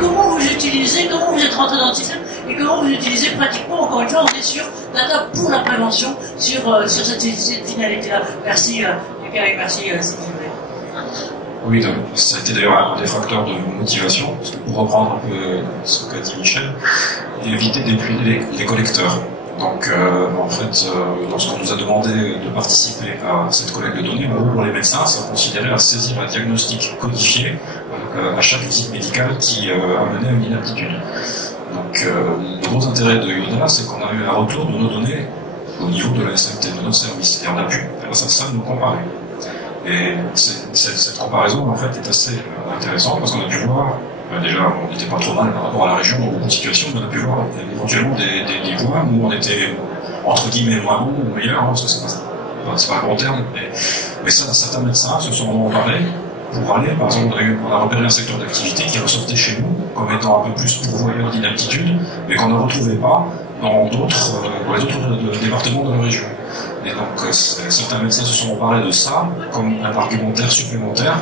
comment vous êtes rentré dans le système et comment vous utilisez pratiquement, encore une fois, on est sur data pour la prévention, sur cette finalité-là. Merci, Pierre, merci, Sylvie. Oui, donc, ça a été d'ailleurs un des facteurs de motivation, parce que pour reprendre un peu ce qu'a dit Michel, éviter d'épuiser les collecteurs. Donc, en fait, lorsqu'on nous a demandé de participer à cette collecte de données, pour les médecins, ça considérait à saisir un diagnostic codifié à chaque visite médicale qui amenait à une inaptitude. Donc, le gros intérêt de Yoda, c'est qu'on a eu un retour de nos données au niveau de la SMT, de notre service, et on a pu, grâce à ça, nous comparer. Et cette comparaison, en fait, est assez intéressante parce qu'on a pu voir, déjà, on n'était pas trop mal par rapport à la région dans beaucoup de situations, mais on a pu voir éventuellement des points où on était, entre guillemets, moins bon ou meilleur, hein, parce que c'est pas un bon terme, mais ça, certains médecins se sont emparés pour aller, par exemple, on a repéré un secteur d'activité qui ressortait chez nous comme étant un peu plus pourvoyeur d'inaptitude, mais qu'on ne retrouvait pas dans les autres départements de la région. Et donc, certains médecins se sont emparés de ça comme un argumentaire supplémentaire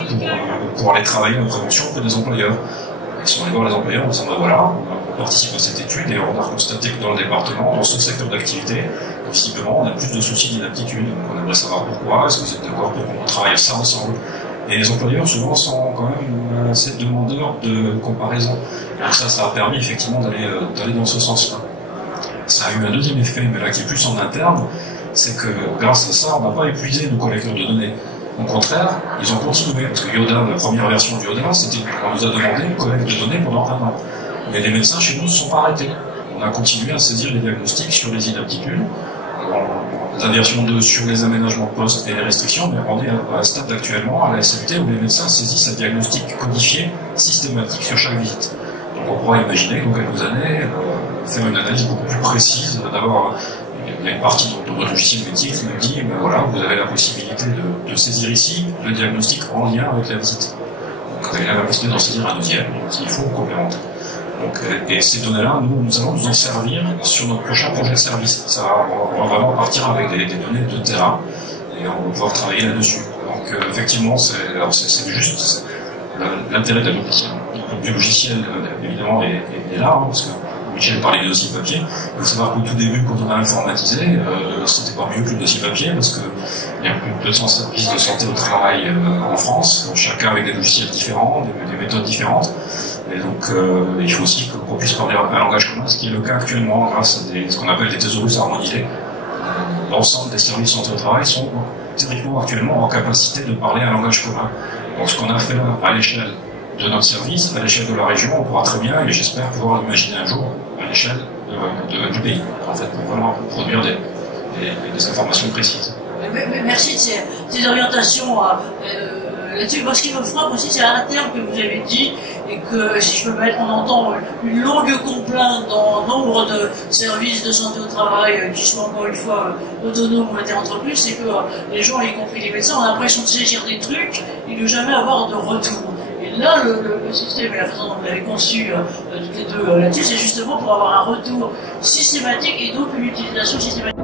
pour aller travailler en prévention auprès des employeurs. Ils sont allés voir les employeurs en disant, ben voilà, on participe à cette étude et on a constaté que dans le département, dans ce secteur d'activité, visiblement, on a plus de soucis d'inaptitude. Donc, on aimerait savoir pourquoi, est-ce que vous êtes d'accord pour qu'on travaille ça ensemble? Et les employeurs, souvent, sont quand même assez demandeurs de comparaison. Donc ça a permis effectivement d'aller dans ce sens-là. Ça a eu un deuxième effet, mais là qui est plus en interne, c'est que grâce à ça, on n'a pas épuisé nos collecteurs de données. Au contraire, ils ont continué, parce que Yoda, la première version de Yoda, c'était qu'on nous a demandé une collecte de données pendant un an. Mais les médecins chez nous ne se sont pas arrêtés. On a continué à saisir les diagnostics sur les inaptitudes. La version 2 sur les aménagements de poste et les restrictions, mais on est à un stade actuellement à la SMT où les médecins saisissent un diagnostic codifié systématique sur chaque visite. Donc on pourra imaginer, dans quelques années, faire une analyse beaucoup plus précise, d'avoir il y a une partie de votre logiciel métier qui nous dit, ben voilà, vous avez la possibilité de saisir ici le diagnostic en lien avec la visite. Donc vous avez la possibilité d'en saisir un deuxième, s'il faut complémenter. Donc, et ces données-là, nous allons nous en servir sur notre prochain projet de service. On va vraiment partir avec des données de terrain et on va pouvoir travailler là-dessus. Donc effectivement, c'est juste l'intérêt du logiciel, évidemment, est là, hein, parce que Michel parlait de dossier papier. Il faut savoir qu'au tout début, quand on a informatisé, c'était pas mieux que le dossier papier, parce qu'il y a plus de 200 services de santé au travail en France, chacun avec des logiciels différents, des méthodes différentes. Et donc, il faut aussi qu'on puisse parler un langage commun, ce qui est le cas actuellement grâce à ce qu'on appelle des thésaurus harmonisés. L'ensemble des services de santé au travail sont théoriquement actuellement en capacité de parler un langage commun. Donc, ce qu'on a fait à l'échelle de notre service, à l'échelle de la région, on pourra très bien, et j'espère pouvoir l'imaginer un jour, à l'échelle du pays, en fait, pour vraiment produire des informations précises. Merci de ces orientations là-dessus. Moi, ce qui me frappe aussi, c'est un terme que vous avez dit, et que, si je peux me mettre, on entend une longue complainte dans nombre de services de santé au travail qui sont encore une fois autonomes ou interentreprises, c'est que les gens, y compris les médecins, ont l'impression de saisir des trucs et de jamais avoir de retour. Et là, le système et la façon dont vous l'avez conçu toutes les deux là-dessus, c'est justement pour avoir un retour systématique et donc une utilisation systématique.